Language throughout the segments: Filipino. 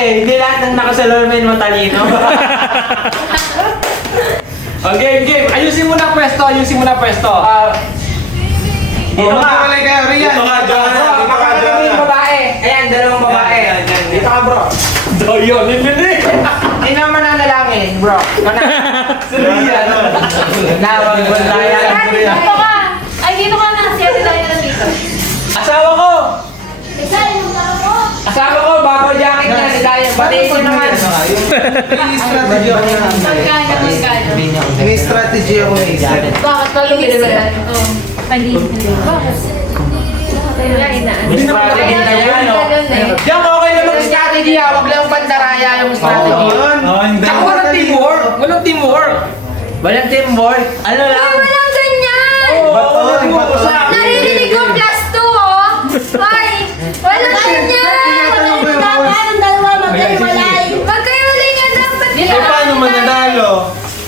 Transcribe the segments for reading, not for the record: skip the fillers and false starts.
Hindi lahat ng nakasalamin matalino. Okay, game. Ayusin mo na pwesto. Dito ka. Walay kayo, Rian. Dito ka, Joanna. Bro, makakagabi yung babae. Ayan, dalawang babae. Dito ka, bro. Doyo, nililig. Hindi naman nanalangin, bro. Si Rian. Nawag mo tayo. Dito ka! Ay, dito ka na. Siya tayo na dito. Asawa ko. Isa, yung mo. Asawa ko, bago jacket niya si Dayan. Batiin ko naman. May strategy ako Magkano? May strategy ako naisip. Bakit? Palulis sila. Oo. Palis. Bakit? Wala, inaan. May strategy na yan, no? Diyan, okay naman yung strategy ha. Huwag lang pandaraya yung strategy. Hindi. Tsaka walang teamwork. Walang teamwork. Walang teamwork. Ano Ay, lang? walang ganyan! Naririnig ko plus 2, oh! Ay! Walang ganyan! Ang dalawa magkahiwalay. Magkahiwalay nga dapat yan. Eh, paano mananalo?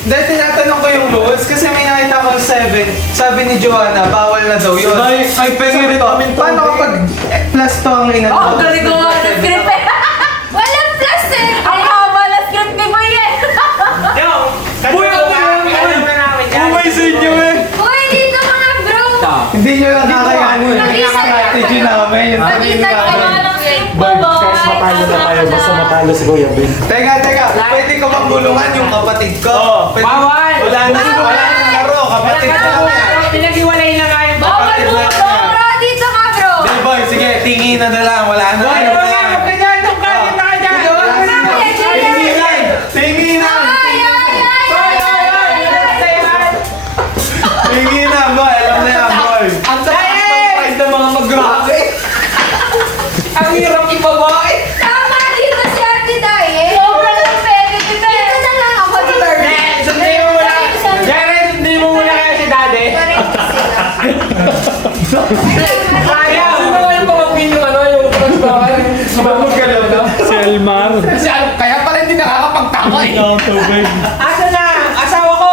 Dahil tinatanong ko yung rules kasi may nakita ko 7. Sabi ni Joanna, bawal na daw yun. Ay, pengirit kami. Paano kapag plus 2 ang inano? Oh, galing ko nga sa script eh. Walang plus eh. Ang haba na script ni Boy eh. Uy, alam na namin yan. Umay sa inyo eh! Uy, dito mga bro. Hindi nyo lang kakayanin. Mag-isa Strategy namin. Yung Mag-isa ka mga ng script mo, boy. matalo si Kuya Ben. Teka, pwede ko bang bulungan yung kapatid ko? Pwede- Bawal. Wala nang laro, kapatid ko lang yan. Pinag-iwalay na nga yung Bawal Kapatid mo, lang bro. yan. Bro, dito ka, bro. Hey boy, sige, tinginan na lang. Wala na. Wala Ano na na nga, yan? magkaganong ka, yun na ka dyan. Tinginan! Tinginan! Ay, ay, ay, ay, ay. Tinginan, boy. Alam na yan, boy. Ang tayo ng mga mag-grabe. Ang hirap ipabae. Tama dito si Ate Day eh. Sobrang pwede. Dito na lang ako dito. Sundin mo muna. Jaren, sundin mo muna kaya si daddy. Kaya, sino nga yung pamangkin yung ano, yung transbawal? Magkalaw na. Si Elmar. Kasi kaya pala hindi nakakapagtaka eh. Ang tubig. Asa na? Asawa ko!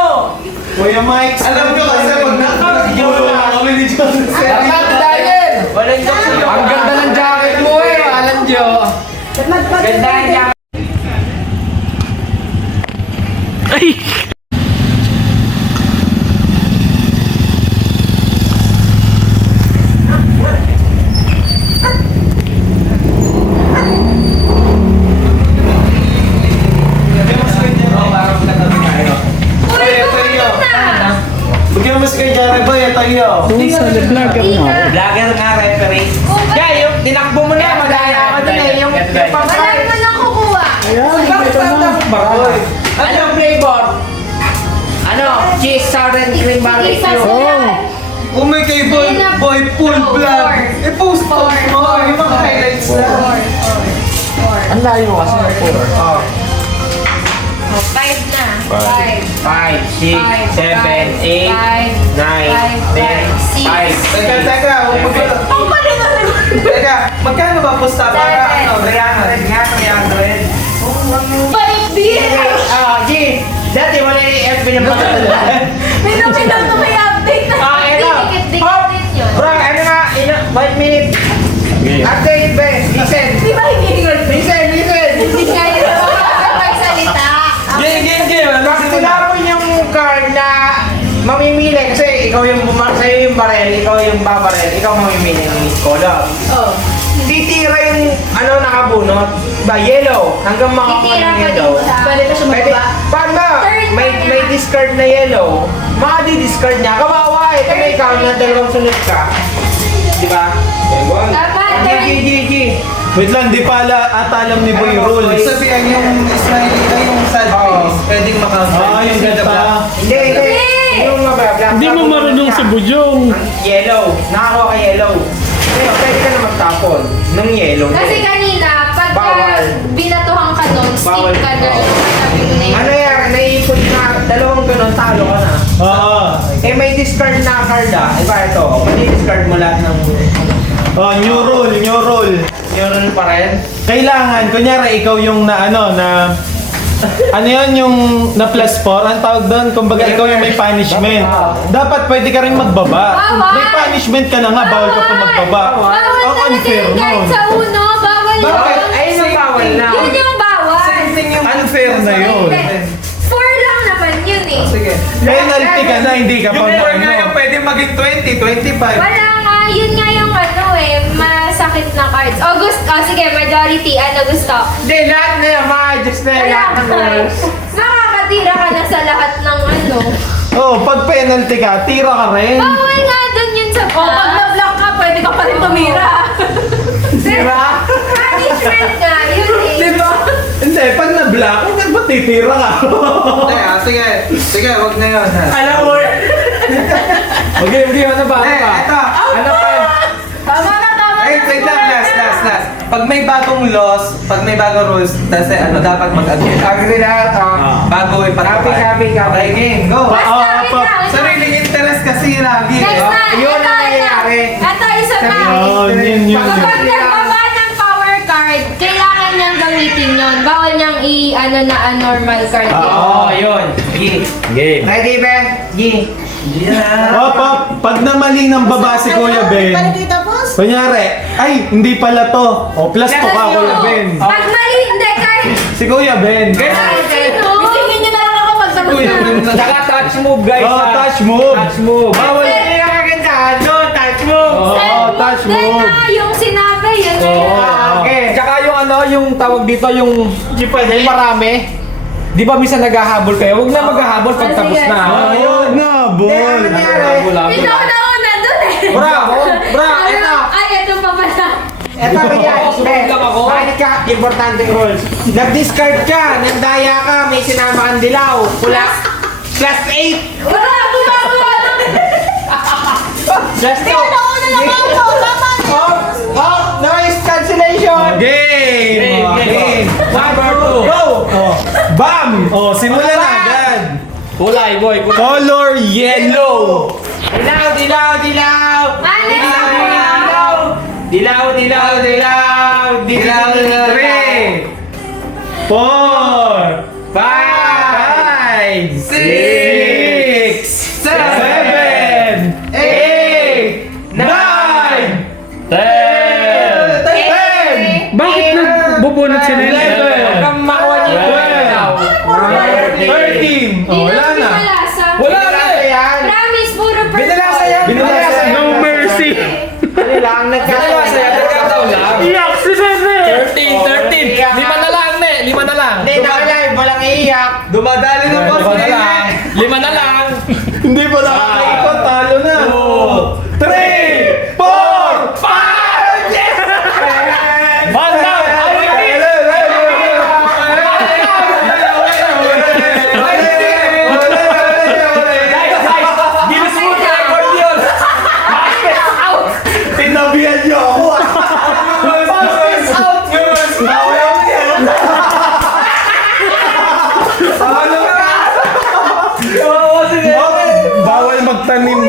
Kuya Mike, alam nyo kasi pag nakakagulong kami ni John. Dapat dahil! Walang joke sa'yo. Ang ganda ng jacket mo eh, alam nyo. Ganda ng jacket. Uy, kumain na. Bigyan mo si kay Jared Boy, ito yun. Kung sa vlogger na. Vlogger nga, referee. Kaya yung tinakbo mo na, madaya ka dun eh. Yung Wala mo lang kukuha. Anong flavor? Ano? Cheese, sour and cream barbecue. Isa sila. Kung may kay Boy, Boy full vlog. I-post mo yung mga highlights na. Ang layo mo kasi ng 5 na. 5. 5, 6, 7, 8, 9, 10, 5. Teka, Ang pali na rin. teka, magkano ba pusta para ano? G, dati wala yung FB ng mga Pinapinang ko may update na. ito. Dikit-dikit yun. Bro, ano nga, 1 minute. Update, be. Listen. Di ba hindi ko? Listen. Hindi kaya na magsalita. Pag tinapon yung card na mamimili, kasi ikaw yung sa'yo yung barel, ikaw yung babarel, ikaw mamimili ng color. Oh. Titira yung ano nakabunot, ba yellow, hanggang makakuha Titira ng pa yellow. dito sa... Pwede ka Pwede, paano ba? May discard na yellow, maka-discard niya, kawawa eh, kung may count na dalawang sunod ka. Di ba? Dapat, G. Wait lang, di pala at alam ni Boy rules. Sabihan yung smiley na yung sad face, pwedeng makakount. yung ganda. Hindi. Yung mababla. Hindi mo marunong si Bujong. Yellow. Nakakuha ka yellow. Ngayon, pwede ka na magtapon ng yellow. Kasi kanina, pagka Bawal. binatuhan ka doon, Bawal. stick ka doon. Sabi ko na yun. Ano yan? Naipon na dalawang ganun, talo ka na. Oo. Eh may discard na card ah. Iba ito. Madi-discard mo lahat ng... Oh, new rule. Yun pa rin. Kailangan, kunyari ikaw yung na ano yun yung na plus 4, ang tawag doon, kumbaga ikaw yung may punishment. Dapat pwede ka rin magbaba. Bawal. May punishment ka na nga, bawal ka pa magbaba. Bawal Ang talaga unfair yun kahit nun. sa uno. Bawal yun. Bakit? Ayun ang bawal. bawal na. Yun yung bawal. Unfair na yun. 4 lang naman yun eh. Sige. Penalty ka na, hindi ka pa Yung four nga ano. pwede maging 20, 25. Wala nga, yun nga yung ano eh, masakit na cards. Sige, majority, ano gusto? Hindi, lahat na yan, ma-adjust na yan. Kaya Lahat ng rules. nakakatira ka na sa lahat ng ano. Oh, pag penalty ka, tira ka rin. Bawal nga dun yun sa O, pag na-block ka, pwede ka pa rin tumira. Diba? Punishment nga, yun eh. Diba? Hindi, pag na-block, hindi ba titira ka? Sige. Sige, wag na yun. Alam mo. Okay, ano ba? Eto. Ano pa? Tama na, tama Ay, na. wait lang, last. Pag may bagong laws, pag may bagong rules, kasi dapat mag-agree. Agree lahat, bago ipatupad. Copy. Okay, game, go. Basta, wait lang. Sariling interest kasi lagi. Next na, Yun ang nangyayari. Ito, isa pa. Oh, yun. Kapag nagbaba ng power card, kailangan niyang gamitin yun. Bawal niyang na normal card yun. Oo, yun. Game. Ready, Ben? Pag namali ng baba si Kuya Ben, kunyari, ay, hindi pala to. O, plus to ka, Kuya Ben. Pag mali, hindi, card. Si Kuya Ben. Kahit sino. Isipin niyo na lang ako pag tapos na. Saka touch move, guys. Oh, ha? touch move. Touch move. Bawal. Hindi na kaganda. No, touch mo. Oo, touch Then move. na, yung sinabi, yun na yun. Okay. Tsaka yung tawag dito, yung marami. Di ba minsan naghahabol kayo? Huwag na maghahabol pag tapos na. ha? Ayun na, ball. Ano nangyari? Ikaw na una dun eh. Bra, ito. Ay, ito pa pala. Eto yan. Sunod lang ako. Bakit ka? Importanteng rules. Nag-discard ka, nagdaya ka, may sinama kang dilaw. Plus 8. Wala, gumagawa lang. Plus 2. Nauna lang ako. Tama na. Noise cancellation. Game. Game. Number 2. Go. Bam! Oh, simulan na agad. Kulay, boy. Kulay. Color yellow. Dilaw. Dilaw. 3. 4 5. 5 Six, 6 7 8. 9 10 Bakit nagbubunot sila yun? 11 Kang makuha niyo. 13 Oh, wala na. Binalasa. Wala na yan. Promise, puro purple. Binalasa yan. Binalasa yan. No mercy. Ano lang, nagkataon lang. Iyak si Sese. 13. 5 na lang, ne. 5 na lang. Hindi, naka-live, walang iiyak. Dumadali na po. 5 na lang. 5 na lang. Hindi pa nakakaikot, talo na. 3 4 5 Yes! Banda! Guinness World Record yun. Tinabihan niyo ako ah. Fastest out! Bawal magtanim.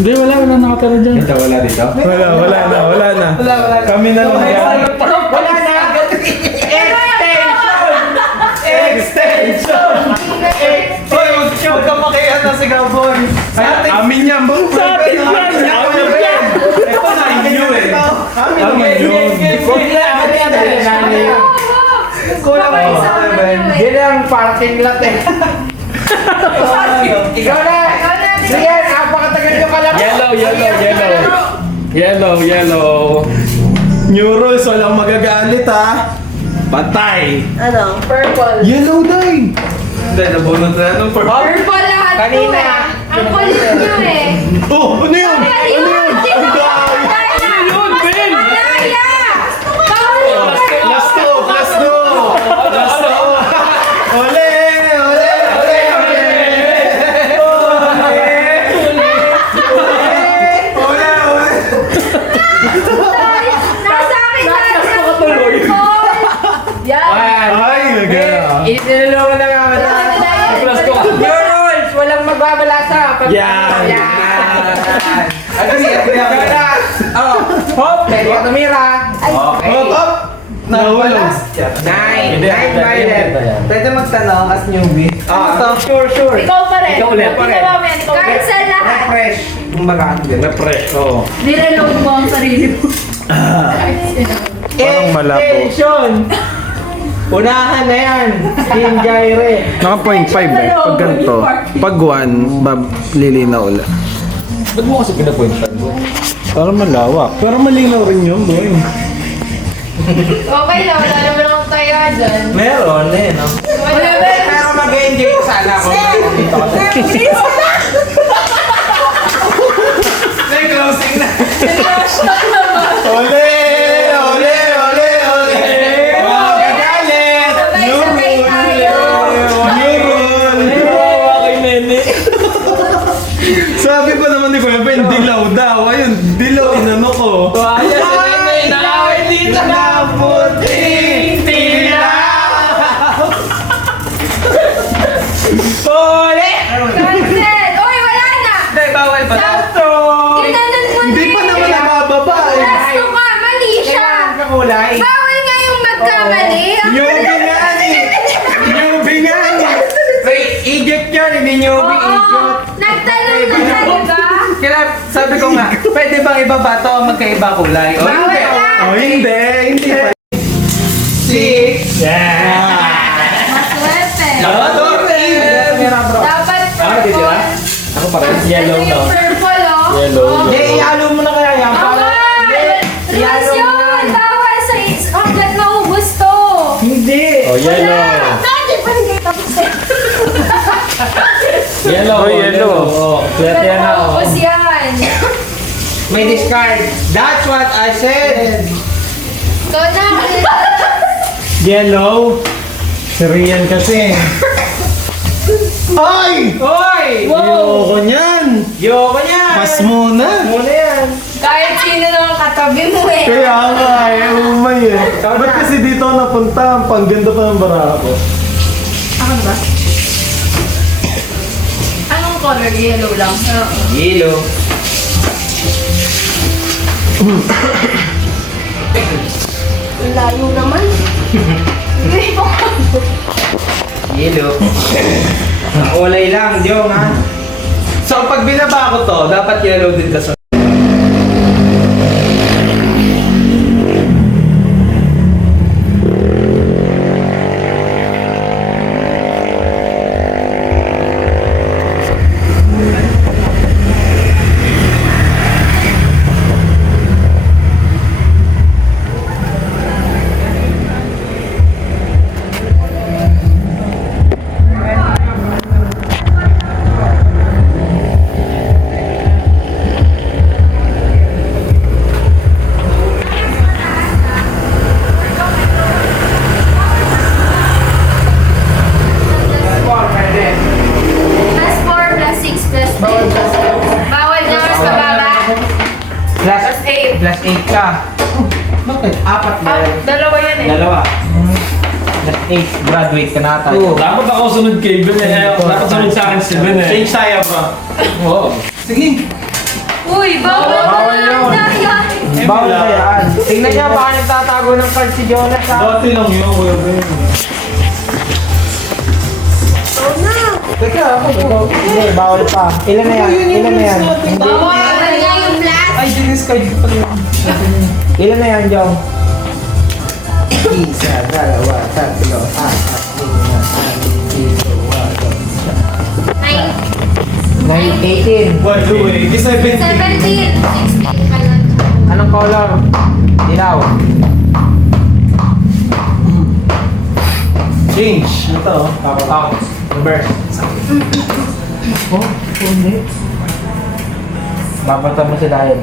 Hindi, wala nakatara dyan. Wala dito. Wala na. Kami na lang yan. Wala na. Extension! Hoy, huwag ka makihan na si Gabon. Amin yan, bang Sa atin yan! Ito na inyo eh. Amin yun. Kulang Sabay mo. sa ano yun eh. Yan ang parking lot eh. Ikaw na. Sige, napakatagal yung kalabas. Yellow. New rules, walang magagalit ha. Patay. Ano? Purple. Yellow dye. Hindi, nabunod na nung Purple lahat to Kanina. eh. Ang kulit nyo eh. Oh, ano yun? Ay, Ano yun? Ang dye. Yun, Ben! Daya! Bawal yung Last two. Ole! Nasa akin lahat ng purple. Yan. Ay, nagana. Itinulungan na nga wala. Plus 2. Your rules, walang magbabalasa. Yan. Agree na. Oh, hop, pwede ka tumira. Okay. Up. Nahulog. 9 by 11. Pwede magtanong as newbie. Sure. Ikaw pa rin. Ikaw ulit. Ikaw pa rin. Ikaw pa rin. Cards sa lahat. Refresh. Kumbaga. Refresh. Oo. Nireload mo ang sarili mo. Parang malabo. Extension! Unahan na yan. Skin gyre. Naka 0.5 eh. Pag ganito, pag 1, lilinaw ulit. Ba't mo kasi pinapuntan mo? Parang malawak. Pero malinaw rin yun, boy. Okay lang, wala naman akong taya dyan. Meron eh, no? Wala ba? Pero mag-enjoy ka sana ako. Dito ako. May closing na. Ole! Ole! Ole! Ole! Wow, kagalit! Sabay-sabay tayo. New rule! Kay Nene. Sabi pa naman ni Kuya Ben, dilaw daw. Ayun, dilaw inano ko. Ayos, si Nene. Inaaway dito na. Puting tila! Ole! Cancel! Uy, wala na! Hindi, bawal ba? Sakto! Kinanan mo Hindi pa naman nabababa eh. Gusto ka, mali siya! Kailangan ka kulay. Bawal nga yung magkamali. Yung bingani! Yung bingani! Wait, idiot yun, hindi nyo Oo, idiot. nagtanong na talaga. Kaya sabi ko nga, pwede bang ibaba to magkaiba kulay? O Bawal hindi. na. Oh, hindi pa. 6. Maswerte. Dapat Ah, di ba? Ako pa rin. Yellow Ito na. yung purple, oh. Yellow. Oh. Hindi, ihalo mo na kaya yan. Bawal! Rules yun! Bawal sa hanggat maubos to. Hindi. Oh, yellow. Dati pa hindi tapos eh. Yellow. Oh, yellow. Oh, flat yan na. oh. Maubos yan. May discard. That's what I said. So na, Yellow. Syrian kasi. Ay! Hoy! Ayoko niyan. Yoko niyan. Pas muna. Muna yan. kahit sino naman katabi mo eh. Kaya nga eh, umay eh. Ba't kasi dito ako napunta? Ang pangganda pa ng barako. Ako ba? Anong color? Yellow lang. Yellow. Layo naman. Yellow. Kulay lang, Jong, ha? So pag binaba ko to, dapat yellow din kasi. Plus 4, plus 6, plus 3. Bawal na mas mababa. Plus 8. Plus 8 ka. Bakit? Apat na yun. Dalawa yan eh. Dalawa. Plus 8. Graduate ka na ata. Dapat ako sunod kay Ben eh. Dapat sunod sa akin si Ben eh. Change tayo bro. Oo. Sige. Uy, bawal Bawal na yun. yan. Bawal ba yan? Tingnan niya baka nagtatago ng card si Jonas, ha? Dati lang yun, Kuya Ben. Teka, ako. Hindi, bawal pa. Ilan na yan? Ilan na yan? Hindi. Bawal na yung plus. Ay, diniscard ko pala yun. Ilan na yan, Jong? Isa, dalawa, tatlo, apat, lima, anim, pito, walo. 18. 1, 2, 8, 17. 17. 16 pa lang. Anong color? Dilaw. Change. Ito. Tapos. Reverse. Oh, hindi. Babata mo si Dahil.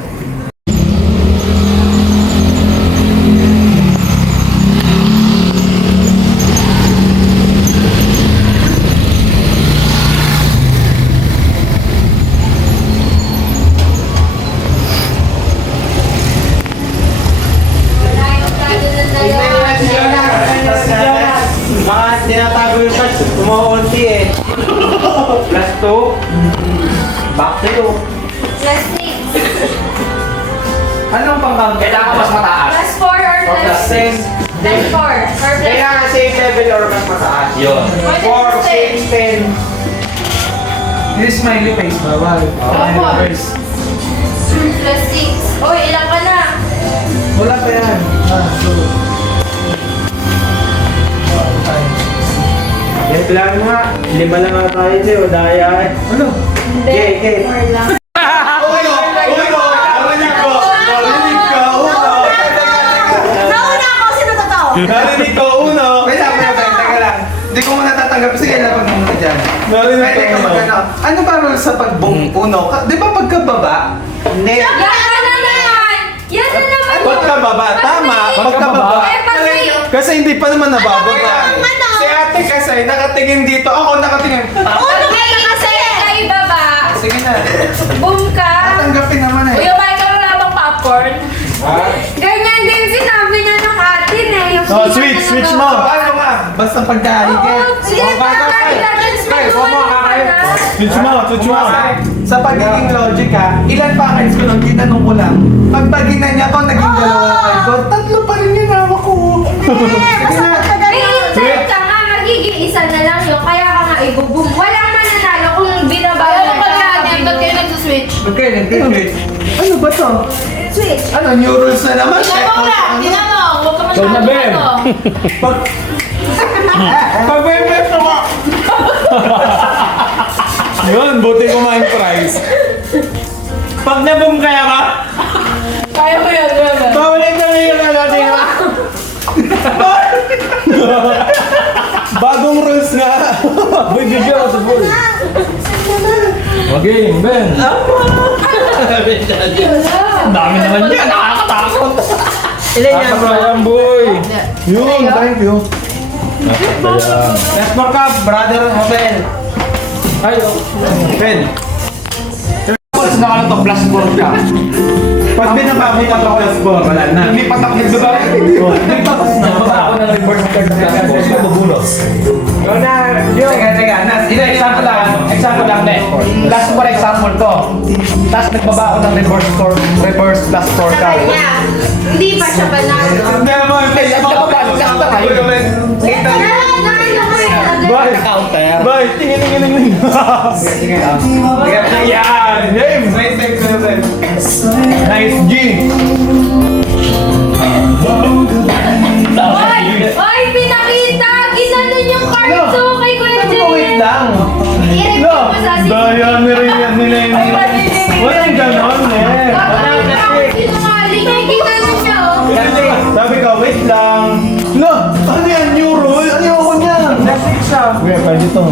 Wala yung plano ng dalawa. Mga tinatago yung cards, umuunti eh. Plus 2. Back to you. Plus 6. Anong pang Kailangan mas mataas. Plus 4 or plus 6. Plus 4 or plus Kailangan same level or mas mataas. Yun. 4, 6, 10. This smiley face, bawal. Opo. Plus 6. Uy, ilan ka na? Wala pa yan. Yan lang nga. 5 lang nga tayo sa'yo. Daya eh. Ano? Hindi. Okay. 4 lang. Uno! Narinig ko! Narinig ko! Uno! Nauna ako, sino totoo? Narinig ko! Uno! Wait lang, teka lang. Hindi ko muna tatanggap. Sige, lapag mo muna dyan. Narinig Pwede ka ko! magano. Ano ba rules sa pagbong uno? Di ba pagkababa? Hindi. Yan na naman! Yan na naman! Pagkababa, tama. Pagkababa. Eh, pag may... Kasi hindi pa naman nabababa. Ano? Si ate kasi nakatingin dito. Ako nakatingin. Uno kayo kasi! Kayo baba! Sige na. Boom ka! Tatanggapin naman eh. Kuya Mike, ano na bang popcorn? Ganyan din sinabi niya nung atin eh. Yung Oh, switch mo. Paano nga? Basta pagkain Oo, eh. sige, kakain natin. Switch mo. Sa pagiging logic ha, ilan pa cards ko nung ginanong ko lang. Pag paginan niya ako, naging 2 card ko. 3 pa rin yung hawak ko. May intent ka nga, magiging isa na lang yun. Kaya ka nga ibubum. Walang mananalo kung binabago Ayaw mo pag natin, ba't kayo nagsuswitch? Okay, nag-switch. Ano ba to? Switch. Ano, new rules na naman? Tinanong na! Tinanong! Huwag ka Ikaw na, masyado Ben. Pag-webweb na mo! Yun, buti kumain prize. Pag nabum kaya ba? Kaya mo yan, Ben. Bawalin na ngayon na natin ha? Bagong rules nga. Boy, video ako sa boy. Okay, Ben. Ang dami naman yan. Nakakatakot. Ilan yan, bro? Ayan, boy. Yun, thank you. Last more cup, brother Josel. Ay, oh. Ben. Plus na ka na to, plus 4 ka. Pag binabami pa ako last ball, wala na. Hindi patak nagbaba. Hindi tapos na. Baba ako ng reverse card na plus 4. Mabubunot. Teka, example lang, ne. Last for example to. Tapos nagbaba ako ng reverse plus 4 Sa ka. kanya. Hindi pa siya panalo. Hindi naman. Kaya ako pa, last na kayo. Kita niyo. Boy, counter. Boy, tingin. Ayan, James. Nice G. Oy, pinakita! Ginanon yung card to kay Kuya Wait Jen. lang. I-review mo sa Daya nila nila. Walang ganon eh. Sinungaling. May ginanon niya oh. Sabi ka, wait lang. No, ano yan? New rule? Ayoko niyan. Kuya, pwede to. Ano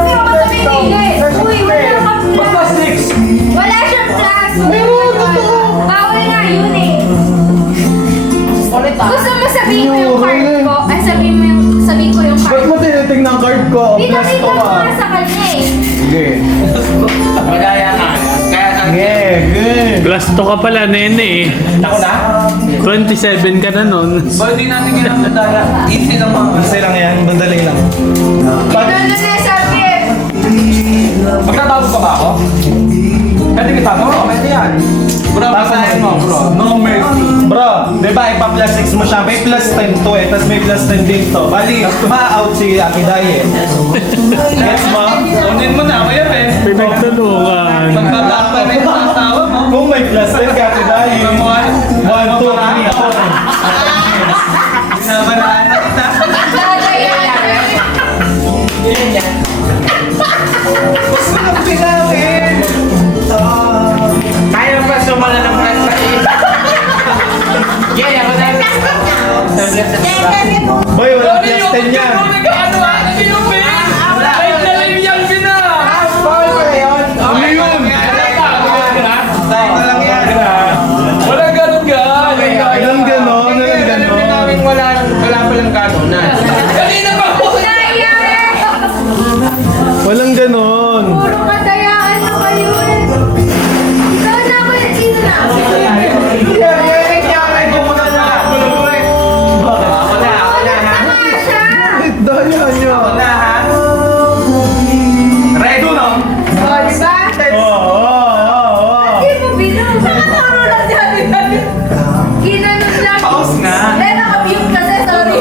yung mamimili? Uy, wala kang Basta plus. 6. Wala siyang plus. Bawal nga yun eh. Gusto mo sabihin ko yung card ko? Ay, sabihin ko yung Ba't card mo ko. tinitignan ang card ko? Plus Pinakita to mo ah. nga sa kanya eh. Sige. Magaya nga. Kaya sa Sige. Plus 2 ka pala, nene eh. ako na. 27 ka na nun. Ba't di natin ginamit dala? Easy lang mga. Kasi lang yan, bandaling lang. Ginanon na sabi eh. Magkatago pa ba ako? Pwede kita mo? Pwede yan. Bro, basahin mo, bro. No mercy. Bro, di ba ipa-plus 6 mo siya? May plus 10 to eh, tapos may plus 10 din to. Bali, ma-out si Aki Dai eh. Gets mo? Kunin mo na, kaya eh. Pinagtanungan. Magbaback pa rin ang asawa mo. Kung may plus 10 ka, Aki Dai. 1, 2, 3, 4. Binabanaan na kita. Gusto na pinawin. Kaya pa sumala ng press sa iyo. Yeah, ako na. Boy, wala plus 10 yan. Bawal pa yun. Ano yun? Ito lang yan. Wala ganon ka. Ilang ganon, ilang Alam ganon. namin wala palang kanonan. Walang ganon. Puro kadayaan na kayo eh. Ikaw na ako yung sino na? Tama siya. Daya niyo. Redo no? O, diba? Oo. Hindi mo bilang. Nakaturo lang sabi namin. Ginanon lang. Pause nga. Hindi, naka-mute kasi, sorry.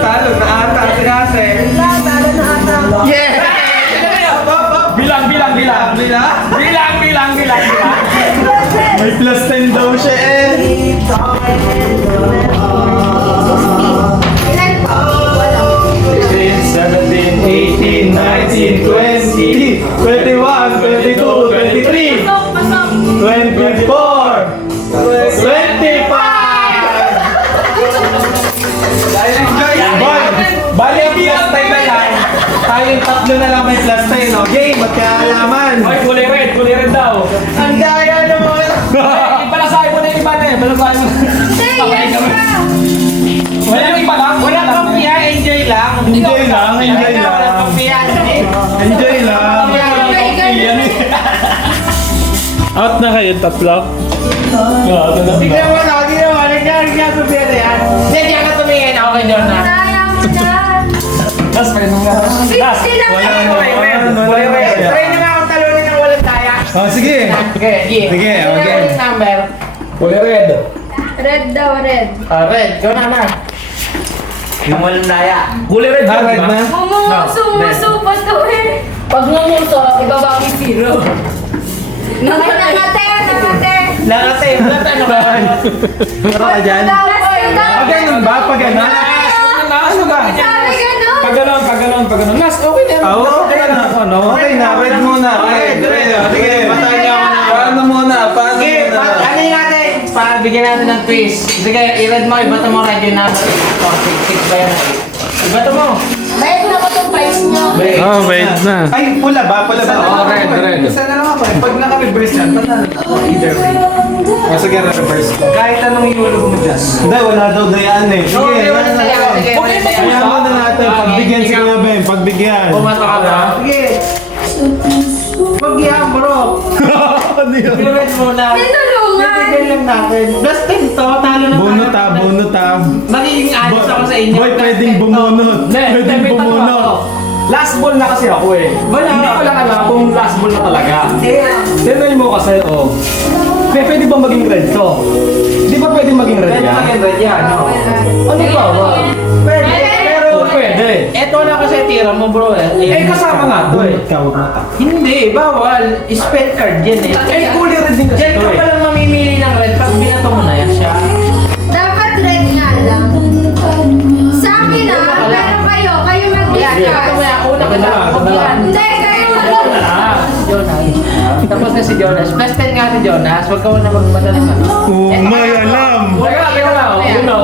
Talo na ata kasi. Talo na ata. Yeah! Bilang. Bila? Bilang. May plus 10 daw siya eh. Ilan po? Wala. 17, 18, 19, 20, 21, 22, 23, 24, 25! Bali ang plus 10 na lang. Tayong tatlo na lang may plus 10, no? Game, magkaalaman. Hoy, kulay red daw. Ang daya naman. Ipalasahin mo na yung iba na eh. Palasahin mo na. Say, yes ka. Wala yung iba lang. Wala kang piya, enjoy lang. Enjoy lang, enjoy Wala lang. kang piya, Enjoy lang. Out na kayo tatlo? Tignan mo na, tignan mo. Nagkakasabihan na yan. Hindi, diyan ka tumingin. Ako kay Jordan. Kaya mo na. Tapos may nung gano'n. 50 lang Wala kayo. naman. Try nyo nga akong talunin ng walang daya. Oh, sige. Okay, Sige, okay. Yung number. Kulay red. Red daw, red. Red, go na na. Yung walang daya. Kulay red. Ah, red na? Umuso pa to eh. Pag numuso, ibaba ang zero. Ay, nangate. Langate, ano ba? Meron ka dyan? Pag ganun ba? Pag ganun? Ano ba? Sabi ganun. Pag ganun. Nas, okay na. Ah, okay na. Okay na, red muna. Red. Sige, paano muna? Paano Sige, muna? ano yun natin? Bigyan natin ng twist. Sige, i-read mo, ibato mo radyo number. 6 ba yan? Ibato mo. Bayad na ko itong price nyo. Oh, wait na. Ay, pula ba? Pula ba? Oo, red. Isa na lang ako eh. Pag naka-reverse yan, panalo ako. Either way. O sige, reverse ko. Kahit anong iulog mo dyan. Hindi, wala daw dayaan eh. Sige, Okay, wala na sige, lang. sige. Kaya mo na natin, pagbigyan si Kuya Ben, pagbigyan. Bumato ka ba? Sige. Huwag yan, bro. Ano yun? I-read muna. May tulungan. Bigyan lang natin. Plus 10 to, talo na Bunot ah, bunot ah. Magiging honest ako sa inyo. Boy, Plus pwedeng 10 to. bumunot. Hindi, Pwedeng may tanong ako. bumunot. Last ball na kasi ako eh. Hindi ko lang alam kung last ball na talaga. Tignan mo kasi, oh. Pwede ba maging red to? Di ba pwede maging red Pwede yan? maging red yan, no? Ano ba? Pwede, pero... Pwede. Eto na kasi tira mo, bro. Eh, kasama nga to eh. Bunot ka, huwag mata. Hindi, bawal. Spell card yan eh. Eh, kulay red din kasi Diyan to ka eh. palang mamimili ng red pag binato mo na yan siya. Dapat red nga lang. Sa akin pero kayo Yan, mag-discuss. ito mo yan. Una ka lang. Huwag yan. Hindi, kayo Jonas. Tapos na si Jonas. Plus 10 nga si Jonas. Huwag ka muna magbata ng ano. May alam. Uno.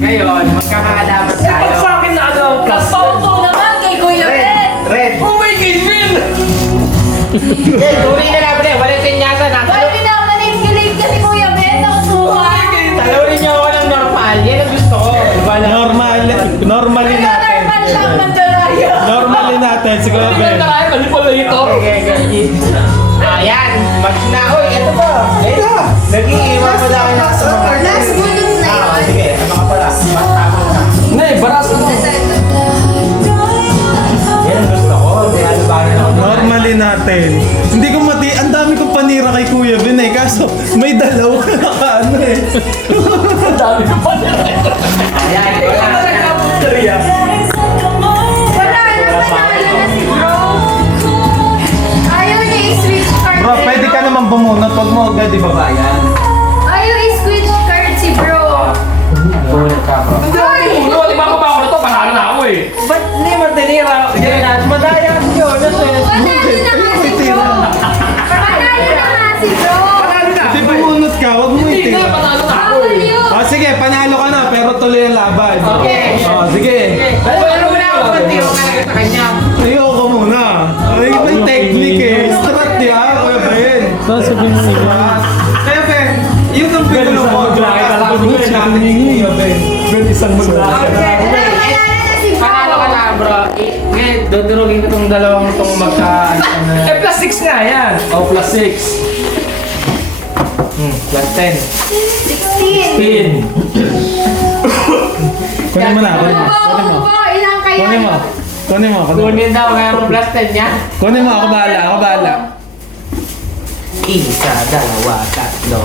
Ngayon, magkakaalaman tayo. Sa akin na ano, plus Pauto naman kay Kuya Ben. Red. Oh my God, Vin! Yan, tuloy na namin eh. Walang tinyasan. Ay, pinapanigilig ka si Kuya Ben. Nakusuhan. Talawin niyo ako ng normal. Yan ang gusto ko. Wala. Normally natin. Normal lang ng dalayo. Normally natin, si Kuya Ben. Ano pala ito? Ayan. Mag-na. Uy, ito po. Ito. Nag-iiwan mo lang ako sa mga... Last bullet na yun. Sige, ano ka pala? Matapos na. Hindi, baras na. Yan ang gusto ko. Kaya lubarin ako. Normally natin. Hindi ko ang dami kong panira kay Kuya Ben eh. Kaso may dalaw ka nakaano eh. Ang dami ko pa nila. Ayan, wala. Wala na, panalo na si bro. Ayaw niya i-switch card. Bro, pwede ka naman bumunot. Huwag mo agad ibabayan. Ayaw i-switch card si bro. Bulat ka, bro. Hoy! Uno, di ba ako ba ako na to? Panalo na ako eh. Ba't hindi mo tinira? Jonas, madaya si Jonas eh. Panalo na nga si bro. Panalo na nga si bro. Hindi bumunot ka. Huwag mo Hindi itin. na, panalo na ako Bawal eh. yun. Sige, panalo ka na pero tuloy ang laban. Okay. Sige. Pero wala akong matiro talaga sa kanya. Ayoko muna. Ay, may technique eh. Strat niya. Kuya Ben. Sasabihin mo nila. Kaya Ben, yun ang pinulo mo. Maglaki ka lang. Ben, isang maglaki. Panalo na si bro. Panalo ka na, bro. Ngayon, dudurugin ko itong dalawang itong magka... Eh, plus 6 nga yan. Oh, plus 6. Plus 10. 16. Pin. Kunin mo na. Kunin mo. Upo, ilang kayo? Kunin mo. Kunin mo. Kunin daw, mayroong plus 10 niya. Kunin mo. Ako bahala. Ako bahala. Isa, dalawa, tatlo.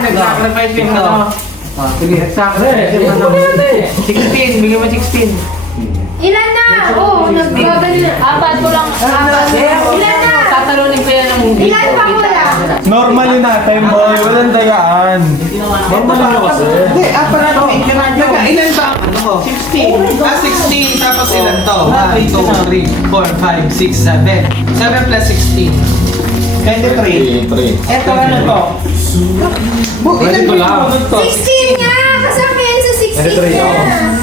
Nag-sacrifice yung ano. Sige, nag-sacrifice yung ano. 16, bigyan mo 16. Ilan na? Oo, nagbagal na. Apat ko lang. Apat. Ilan Ilan na? Tatalunin ko yan ng Ilan pa pula? Normally natin, boy. Walang dagaan. Normal lang mo kasi. Hindi, apat na ito. Ilan ba ang ano ko? 16. 16. Tapos ilan to? 1, 2, 3, 4, 5, 6, 7. 7 plus 16. 23. 3. Ito ano to? Pwede ko lang. 16 nga! Kasama yan sa 16 23 niya. ako.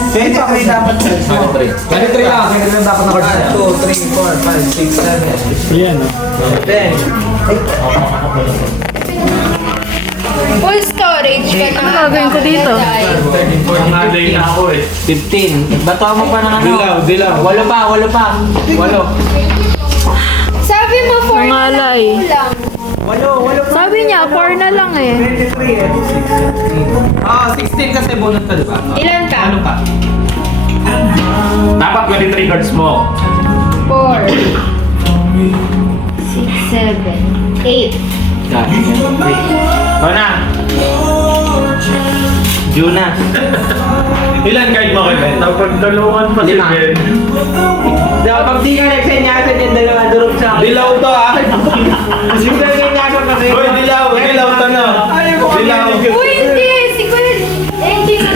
23 dapat sa 23 lang. 23 lang dapat na cards na. 2, 3, 4, 5, 6, 7. Yan, oh. 7. Full storage ka na. Ano gagawin ko dito? 34 na day na ako eh. 15. Bato mo pa ng ano? Dilaw. 8 pa. 8. Sabi mo 4 na lang Pangalay. kulang. 8 pa. Sabi niya, 4 na lang eh. 23 eh. 16 kasi bunot ka, diba? Ilan ka? Ano pa? Dapat 23 cards mo. 4 6, 7, 8. Ito na. Juna. Ilan card mo kay Ben? Napagdalawan pa si Lima. Ben. Pag di ka nagsanyasan yung dalawa, durog sa akin. Dilaw to, ah. Yung nagsanyasan kasi. Hoy, dilaw to na. Dilaw. Uy, hindi! Si Kuya... Hindi ko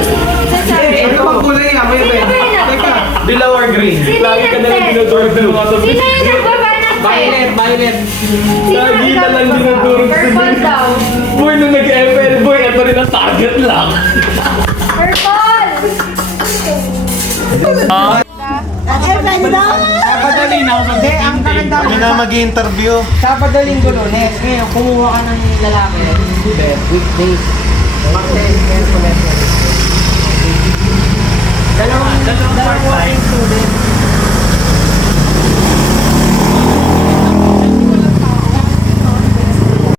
sasabi. Ano bang kulay nga, may Sino Ben? ba yung nag-set? Dilaw or green? Sino Lagi ka yung na lang nag-set? dinudurog ng mga tabi. Sino yung nagbaba ng set? Violet. Sino Lagi ikaw na lang nagbaba? dinudurog sa Purple daw. Boy, nung nag-FL boy, ito rin ang target lang. Purple! Sabado linggo. Hindi, ang kaganda. Kami na mag-interview. Sabado linggo lunes. Ngayon, kumuha ka ng lalaki. Weekdays. Monday, Wednesday. Dalawang part-time student.